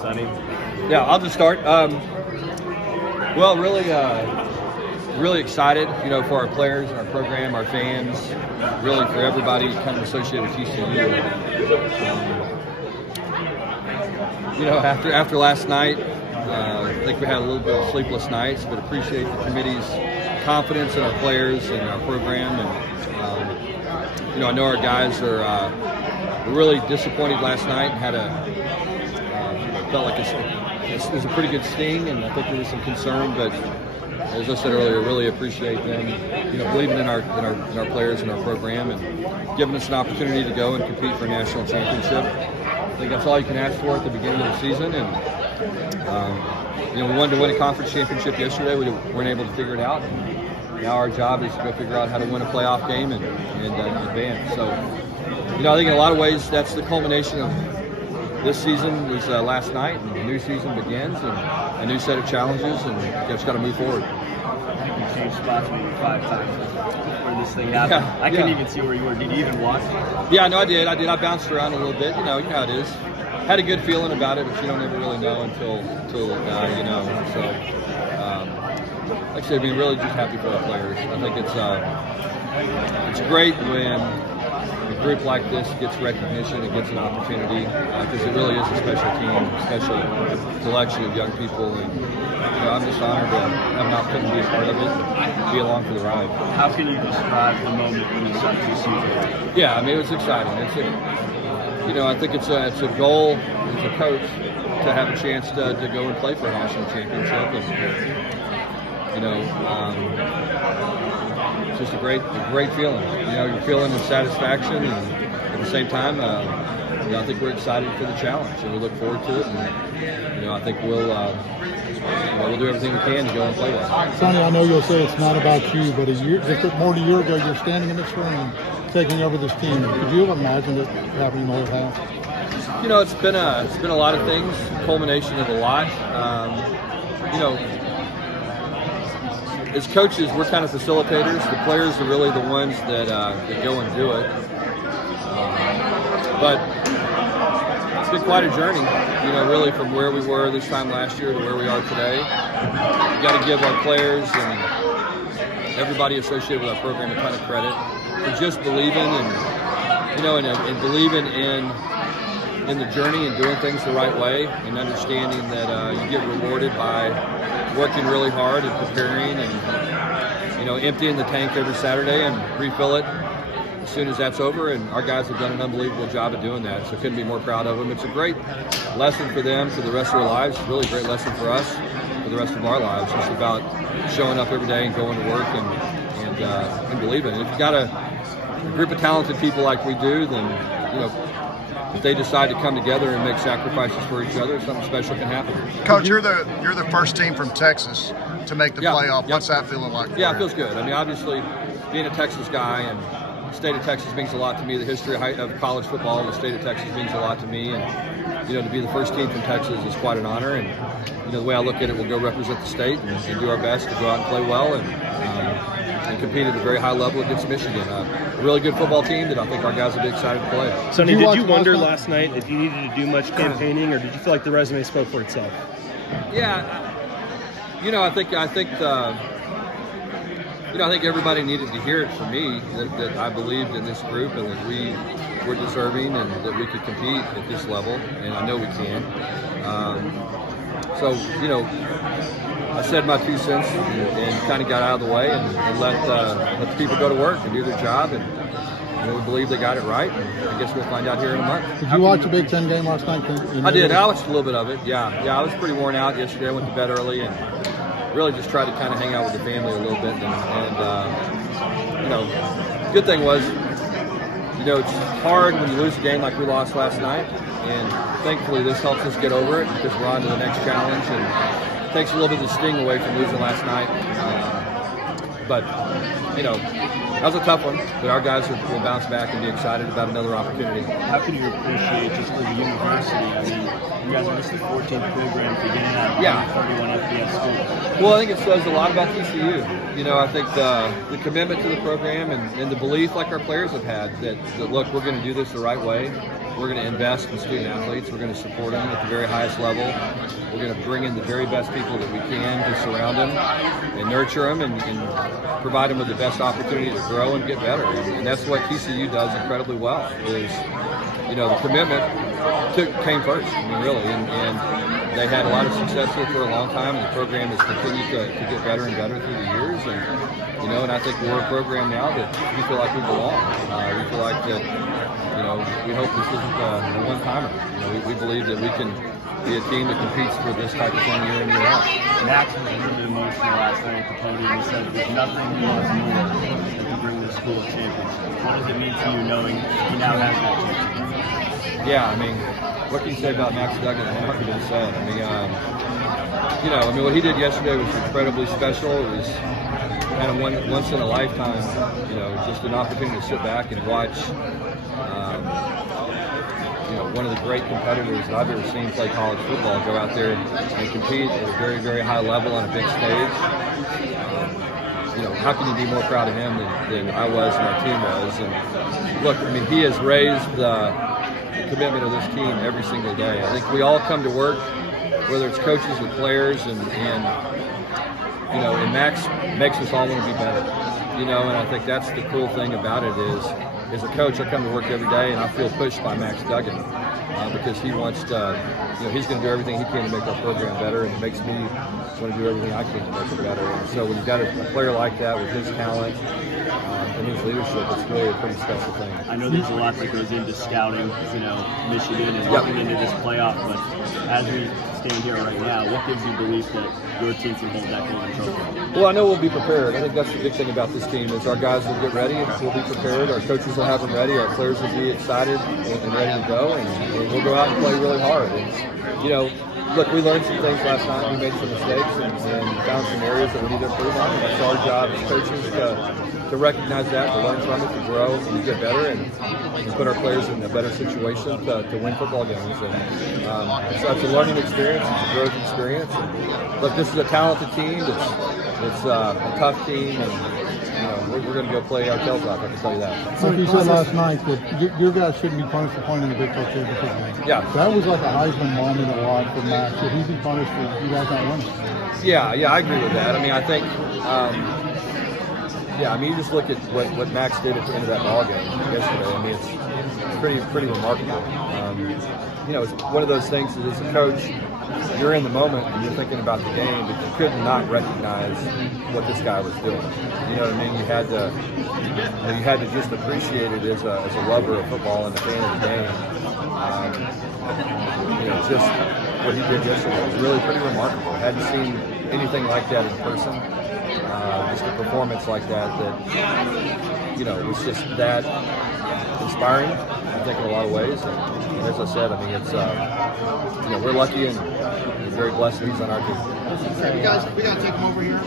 Sonny? Yeah, I'll just start. Well, really excited, for our players, our program, our fans, really for everybody kind of associated with TCU. After last night, I think we had a little bit of sleepless nights, but appreciate the committee's confidence in our players and our program. And I know our guys are really disappointed last night and had felt like it was a pretty good sting, and I think there was some concern, but as I said earlier, really appreciate them, believing in our players and our program and giving us an opportunity to go and compete for a national championship. I think that's all you can ask for at the beginning of the season, and we wanted to win a conference championship yesterday. We weren't able to figure it out. Now our job is to go figure out how to win a playoff game and advance. So, I think in a lot of ways that's the culmination of this season was last night, and the new season begins, and a new set of challenges, and you just got to move forward. You changed spots maybe 5 times before this thing happened. I couldn't even see where you were. Did you even watch? Yeah, no, I did. I bounced around a little bit. You know how it is. Had a good feeling about it, but you don't ever really know until So, like I said, we're really just happy for our players. I think it's great when a group like this gets recognition and gets an opportunity, because it really is a special team, a special collection of young people, and I'm just honored to have an opportunity to be a part of it and be along for the ride. How can you describe the moment when you saw TCU? Yeah, it was exciting. I think it's a goal as a coach to have a chance to go and play for a national championship, and it's just a great feeling. You're feeling the satisfaction, and at the same time, I think we're excited for the challenge, and we look forward to it. And I think we'll do everything we can to go and play well. Sonny, I know you'll say it's not about you, but just more than a year ago, you're standing in this room and taking over this team. Could you have imagined it happening all the time? It's been a lot of things, culmination of a lot. As coaches, we're kind of facilitators. The players are really the ones that go and do it. But it's been quite a journey, really from where we were this time last year to where we are today. We've got to give our players and everybody associated with our program a ton of credit for just believing and believing in the journey and doing things the right way, and understanding that you get rewarded by working really hard and preparing and emptying the tank every Saturday and refill it as soon as that's over. And our guys have done an unbelievable job of doing that, so couldn't be more proud of them. It's a great lesson for them for the rest of their lives. It's really a great lesson for us for the rest of our lives. It's about showing up every day and going to work and believing. And if you've got a group of talented people like we do, then if they decide to come together and make sacrifices for each other, something special can happen. Coach, you're the first team from Texas to make the playoff. What's that feeling like? Yeah, it feels good. I mean, obviously, being a Texas guy, and the state of Texas means a lot to me. The history of college football in the state of Texas means a lot to me, and to be the first team from Texas is quite an honor. And the way I look at it, we'll go represent the state and do our best to go out and play well and compete at a very high level against Michigan. A really good football team that I think our guys will be excited to play. Sonny, did you wonder last night if you needed to do much campaigning, or did you feel like the resume spoke for itself? Yeah, I think everybody needed to hear it from me that I believed in this group and that we were deserving and that we could compete at this level, and I know we can. I said my 2 cents and kind of got out of the way and let the people go to work and do their job, and we believe they got it right, and I guess we'll find out here in a month. Did you watch the Big Ten game last night? I did. I watched a little bit of it. Yeah, I was pretty worn out yesterday. I went to bed early and really just tried to kind of hang out with the family a little bit, and good thing was, it's hard when you lose a game like we lost last night, and thankfully this helps us get over it because we're on to the next challenge, and takes a little bit of the sting away from losing last night. But that was a tough one, but our guys will bounce back and be excited about another opportunity. How can you appreciate just the university? I mean, you guys are this is the 14th program for getting out of 31 FBS schools. Well, I think it says a lot about TCU. I think the commitment to the program and the belief, like our players have had, that look, we're going to do this the right way. we're going to invest in student athletes. We're going to support them at the very highest level. We're going to bring in the very best people that we can to surround them and nurture them and provide them with the best opportunity to grow and get better. And that's what TCU does incredibly well. Is, you know, the commitment came first. I mean, really, and they had a lot of success here for a long time, and the program has continued to get better and better through the years. And you know, and I think we're a program now that we feel like we belong. We feel like that. You know, we hope this isn't a one-timer. You know, we believe that we can be a team that competes for this type of thing year in, year out. Max was really emotional last night at the podium. He said there's nothing he wants more than to bring the school a championship. What does it mean to you knowing he now has that championship? Yeah, I mean, what can you say about Max Duggan? It's hard to say. I mean, you know, I mean, what he did yesterday was incredibly special. It was kind of once in a lifetime, you know, just an opportunity to sit back and watch, you know, one of the great competitors that I've ever seen play college football go out there and compete at a very, very high level on a big stage. You know, how can you be more proud of him than I was and our team was? And look, I mean, he has raised the commitment of this team every single day. I think we all come to work, whether it's coaches or players, and you know, and Max makes us all want to be better. You know, and I think that's the cool thing about it is, as a coach, I come to work every day and I feel pushed by Max Duggan because he wants to, you know, he's going to do everything he can to make our program better, and it makes me want to do everything I can to make it better. And so when you've got a player like that with his talent and his leadership, it's really a pretty special thing. I know there's a lot that goes into scouting, you know, Michigan and looking into this playoff, but as we stand here right now, what gives you belief that your team can hold that golden trophy? Well, I know we'll be prepared. I think that's the big thing about this team is our guys will get ready and we'll be prepared. Our coaches will have them ready. Our players will be excited and ready to go, and we'll go out and play really hard. And, you know, look, we learned some things last night. We made some mistakes and found some areas that we need to improve on. And it's our job as coaches to recognize that, to learn from it, to grow, and to get better, and put our players in a better situation to win football games. And so it's a learning experience, it's a growth experience. And look, this is a talented team. It's a tough team, and you know, we're going to go play our tails off. I can tell you that. Like you said last night, that your guys shouldn't be punished for playing in the Big 12 championship. Yeah, that was like a Heisman moment a lot for Max. Should he be punished for you guys not winning? Yeah, I agree with that. I mean, I think. Yeah, I mean, you just look at what Max did at the end of that ball game yesterday. I mean, it's pretty remarkable. You know, it's one of those things that as a coach, you're in the moment and you're thinking about the game, but you could not recognize what this guy was doing. You know what I mean? You had to just appreciate it as a lover of football and a fan of the game. You know, just what he did yesterday was really pretty remarkable. I hadn't seen anything like that in person. Just a performance like that, you know, was just that inspiring, I think, in a lot of ways. And as I said, I mean, it's, you know, we're lucky and very blessed that he's on our team. We got to take him over here.